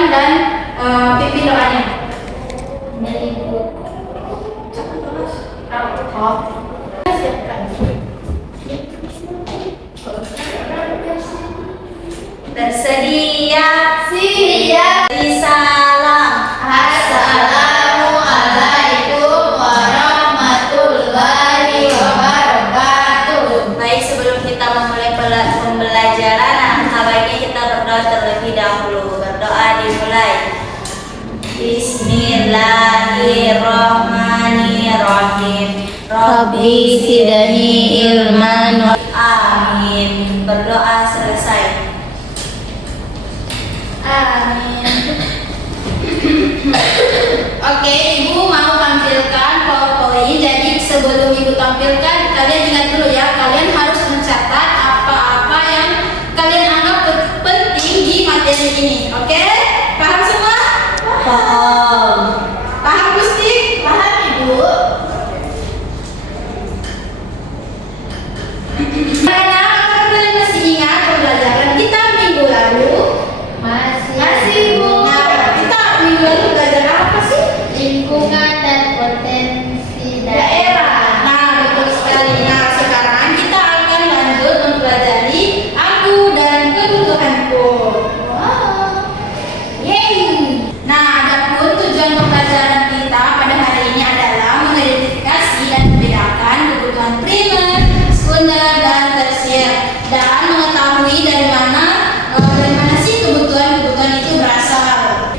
siapkan dan pimpin doanya. Siapkan. Tersedia. Siap. Salam. Assalamualaikum warahmatullahi wabarakatuh. Baik, sebelum kita memulai pembelajaran, baiknya kita berdoa terlebih dahulu. Berdoa dimulai. Bismillahirrahmanirrahim. Rabbi zidni ilman. Amin. Berdoa selesai. Amin. Oke, Ibu mau tampilkan PowerPoint. Jadi sebelum Ibu tampilkan, kalian ingat dulu ya, kalian harus mencatat apa-apa yang kalian anggap penting di materi ini. Oke? Paham semua? Paham. Paham Gusti? Paham Ibu? Karena kalian masih ingat pembelajaran kita minggu lalu? Masih Bu. Nah, kita minggu lalu belajar apa sih? Lingkungan dan potensi Daerah. Nah, betul sekali. Nah, sekarang kita akan lanjut mempelajari aku dan kebutuhanku. Wow. Yeay. Nah, adapun tujuan pembelajaran kita pada hari ini adalah mengidentifikasi dan membedakan kebutuhan primer, sekunder, dan tersier, dan mengetahui dari mana sih kebutuhan itu berasal.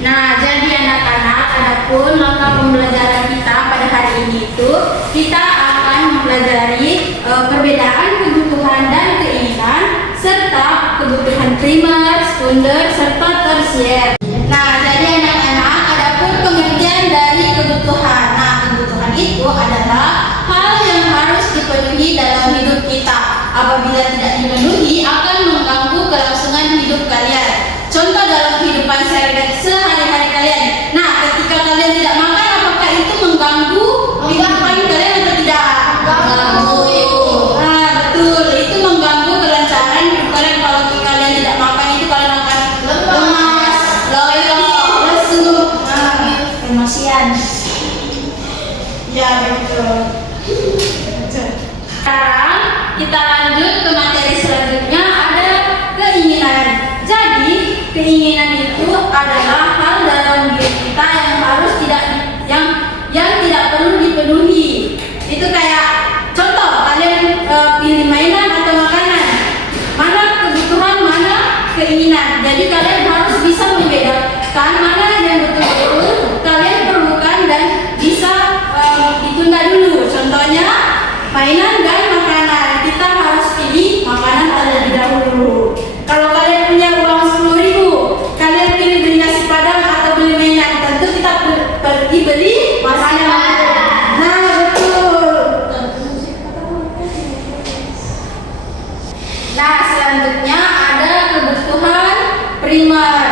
Nah, jadi anak-anak, adapun langkah pembelajaran kita pada hari ini itu kita akan mempelajari perbedaan kebutuhan dan keinginan serta kebutuhan primer, sekunder, serta tersier. Nah, jadi anak-anak, adapun pengertian dari kebutuhan. Nah, kebutuhan itu adalah hal yang harus dipenuhi dalam hidup kita. Apabila tidak dipenuhi, akan mengganggu kelangsungan hidup kalian. Contoh dalam kehidupan sehari-hari kalian. Nah, ketika kalian tidak makan, apakah itu mengganggu kehidupan kalian atau tidak? Mengganggu. Nah, betul. Itu mengganggu kelancaran hidup kalian. Kalau kalian tidak makan, itu kalian akan lemas, loyo, lesu, emosian. Ya, betul. Sekarang kita lanjut ke materi selanjutnya, ada keinginan. Jadi keinginan itu adalah hal dalam diri kita yang harus yang tidak perlu dipenuhi. Itu kayak contoh, kalian pilih mainan atau makanan, mana kebutuhan, mana keinginan. Jadi kalian harus bisa membedakan mana yang betul-betul kalian perlukan dan bisa ditunda dulu. Contohnya mainan dan makanan, kita harus pilih makanan terlebih dahulu. Kalau kalian punya uang 10.000, kalian pilih beli nasi padang atau beli mainan, tentu kita pergi beli makanan. Nah, betul. Nah, selanjutnya ada kebutuhan primer.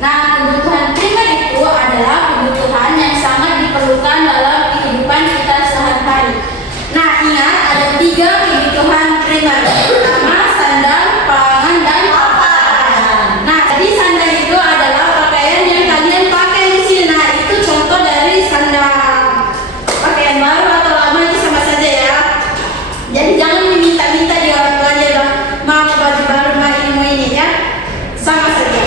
Nah, kebutuhan primer itu adalah kebutuhan yang sangat diperlukan dalam kehidupan kita sehari-hari. Nah, ingat ada 3 kebutuhan primer. Pertama, sandang, pangan, dan pakaian. Nah, jadi sandang itu adalah pakaian yang kalian pakai di sini. Nah, itu contoh dari sandang. Pakaian baru atau lama itu sama saja ya. Jadi jangan diminta-minta di orang tua aja dong. Mau baju baru, mau ini ya. Sama saja.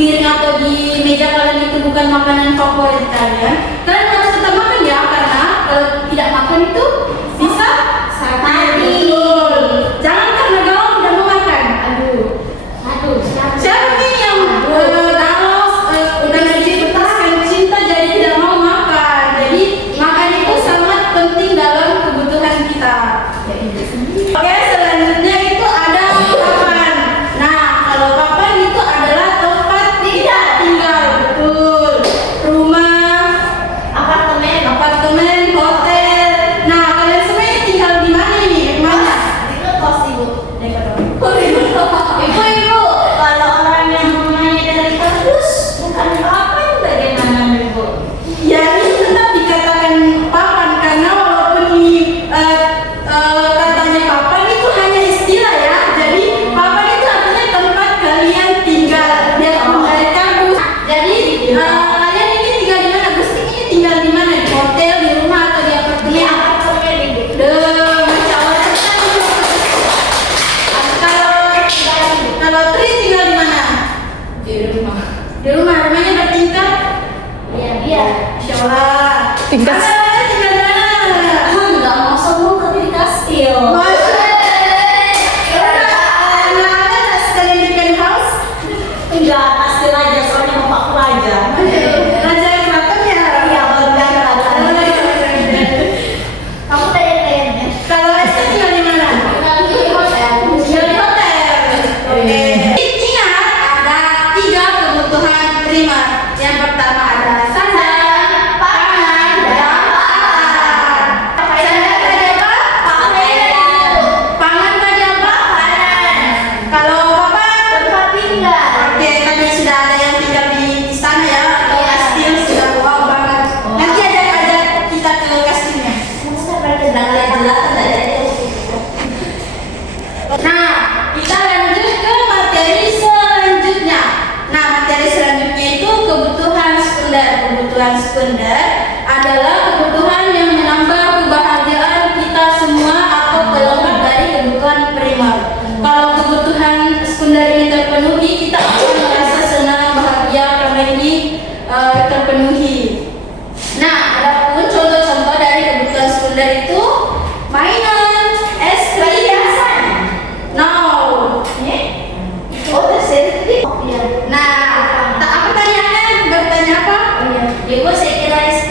piring atau di meja kalian itu bukan makanan favorit kalian, kalian harus tetap makan ya, karena kalau tidak makan itu bisa sakit. Betul. Jangan karena galau tidak mau makan. Siapa ini yang galau udah menciptakan cinta jadi tidak mau makan? Jadi makan itu sangat penting dalam kebutuhan kita. Oke, selanjutnya itu ada papan. Nah, kalau papan itu adalah tempat tidak tinggal, betul. Rumah, apartemen, hotel. Nah, kalian semua ini tinggal di mana ini? Di mana? Ibu, kalau orang yang rumahnya dari kardus bukan papan bagaimana Ibu? Ya, ini tetap dikatakan papan karena walaupun ini katanya papan itu hanya istilah ya. Jadi papan itu artinya tempat kalian tinggal. Biarpun dari kardus. Jadi kalian ini tinggal di mana? Gusti ini tinggal di mana? Di hotel, di rumah atau di apartemen? Masya Allah. Kalau Tri tinggal di mana? Di rumah. Di rumah. Rumahnya bertingkat? Masya Allah. Tingkat. Kalian tinggal di mana? Enggak mau sombong tapi di kastil. Sekalian di penthouse? Enggak, kastil aja soalnya bapakku aja. Raja Keraton ya? Iya, benar Raja. Kamu tanya-tanya. Kalau Esther tinggal di mana? Tinggal di hotel. Oke. Ingat, ada 3 kebutuhan primer. Yang pertama ada sandal, pangan, dan papan. Sandal tadi apa? Pangan tadi apa? Kalau papan? Oke, tadi sudah ada yang tinggal di istana ya, atau kastil, sudah wow banget. Nanti ada kita ke kastilnya. Nah, kita lanjut ke materi selanjutnya. Nah, materi selanjutnya itu kebutuhan sekunder. Kebutuhan sekunder adalah kebutuhan yang menambah kebahagiaan kita semua atau pelengkap dari kebutuhan primer. Kalau kebutuhan sekunder ini terpenuhi, kita akan merasa senang, bahagia karena ini terpenuhi. Nah, adapun contoh-contoh dari kebutuhan sekunder itu mainan, es krim, Nah, apa pertanyaannya? Bertanya apa? Ibu, saya kira es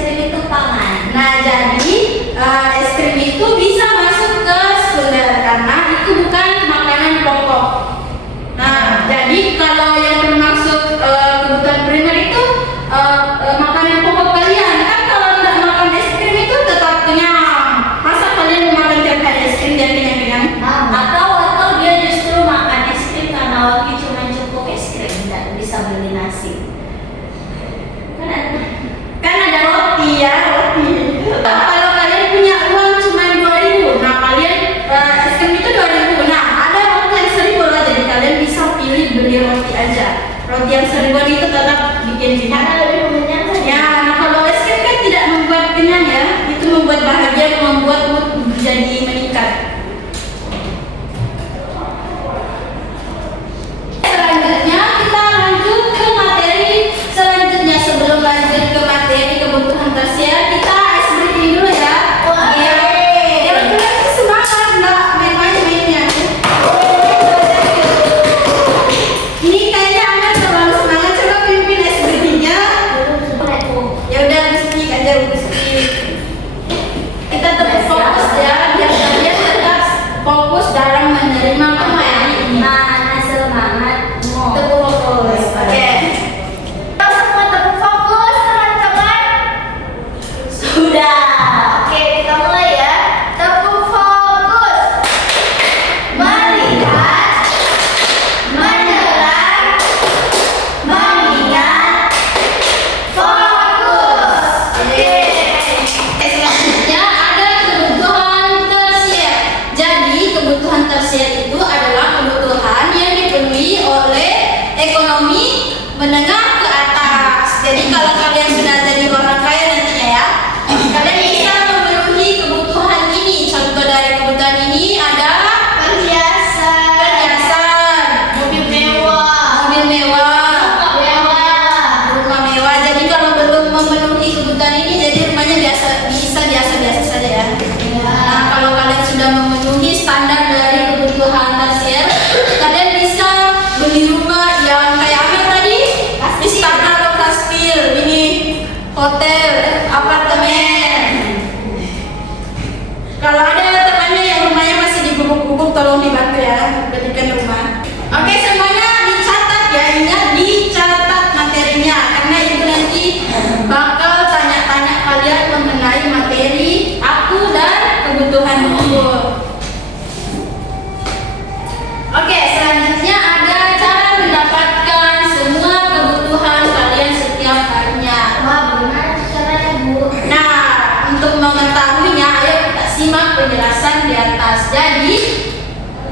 jadi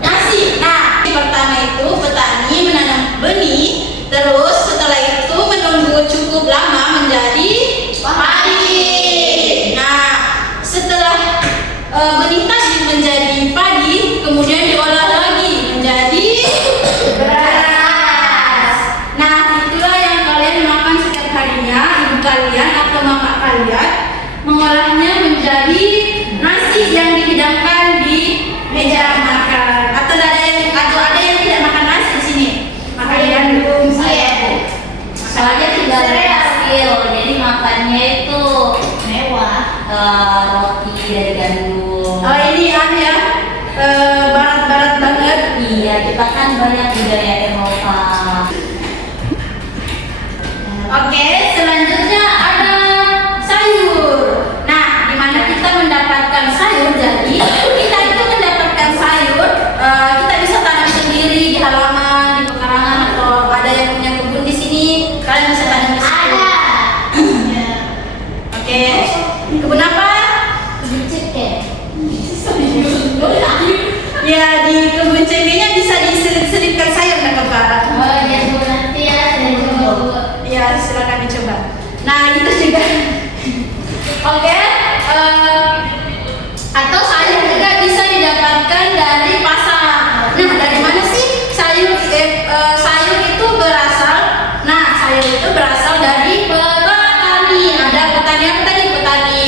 nasi. Nah, yang pertama itu petani menanam benih, terus setelah itu menunggu cukup lama menjadi padi. Nah, setelah benih tadi menjadi padi, kemudian diolah lagi menjadi beras. Nah, itulah yang kalian makan setiap harinya. Ibu kalian atau mama kalian mengolahnya menjadi nasi yang dihidangkan di meja makan. Atau ada yang tidak makan nasi di sini. Makan gandum, Soalnya tinggal hasil, jadi makannya itu Mewah. roti dari gandum. Oh ini ya, barat-barat banget. Iya, kita kan banyak budaya Eropa. Oke, selanjutnya ada sayur. Nah, di mana kita mendapatkan sayur? Jadi kita itu mendapatkan sayur, kita bisa tanam sendiri di halaman, di pekarangan, atau ada yang punya kebun di sini, kalian bisa tanam di situ. Ada. Oke, kebun apa? Cengkeh. Ya, di kebun cengkehnya bisa diselip-selipkan sayur kan Bapak? Oh ya Bu, nanti ya saya coba Bu. Ya, silakan dicoba. Nah, itu juga. Oke, atau sayur juga bisa didapatkan dari pasar. Nah, dari mana sih sayur itu berasal? Nah, sayur itu berasal dari petani. Ada petani apa tadi? Petani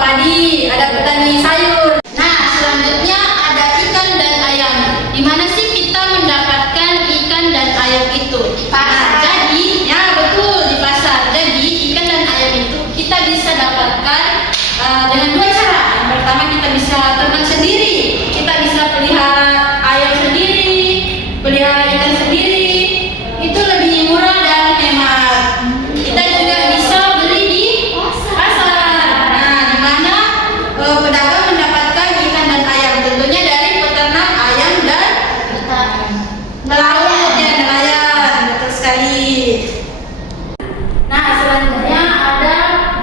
padi, ada petani sayur. Nah, selanjutnya ada ikan dan ayam. Di mana sih kita mendapatkan ikan dan ayam itu? Nah, jadi ya betul di pasar. Jadi ikan dan ayam itu kita bisa dapatkan dengan dua cara. Yang pertama kita bisa ternak sendiri. Kita bisa pelihara ayam sendiri, pelihara ikan sendiri. Itu lebih murah dan hemat. Kita juga bisa beli di pasar. Nah, di mana pedagang mendapatkan ikan dan ayam tentunya dari peternak ayam dan melaut ya, nelayan. Betul sekali. Nah, selanjutnya ada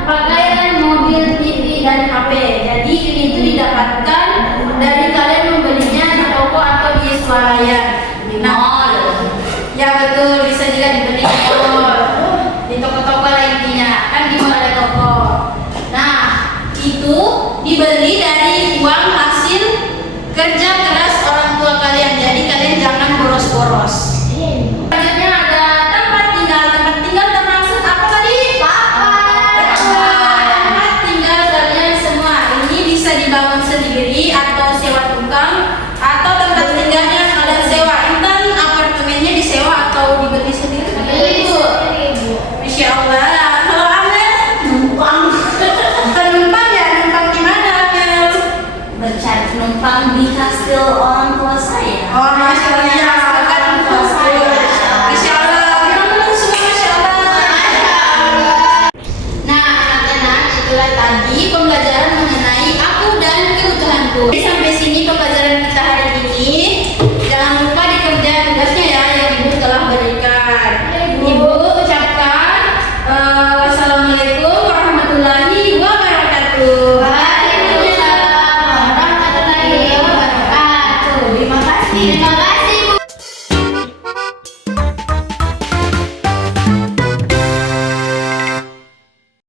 pakaian, mobil, TV, dan HP. Jadi ini itu didapatkan dari kalian membelinya di toko atau di swalayan. Nah, ya betul, bisa juga dibeli di mall, di toko-toko lah intinya. Kan di mall ada toko. Nah, itu dibeli dari uang hasil kerja keras orang tua kalian. Jadi kalian jangan boros-boros. Selanjutnya ada tempat tinggal. Tempat tinggal termasuk apa tadi? Tempat tinggal kalian semua. Ini bisa dibangun sendiri atau sewa tukang, atau tempat tinggalnya kalian sewa. Intan apartemennya disewa atau dibeli sendiri? Beli Bu. sendiri Bu. Masya Allah. Kalau Amel numpang. Numpang ya, numpang di mana Amel? Bercari penumpang di kastil orang tua saya. Oh, Masya Allah.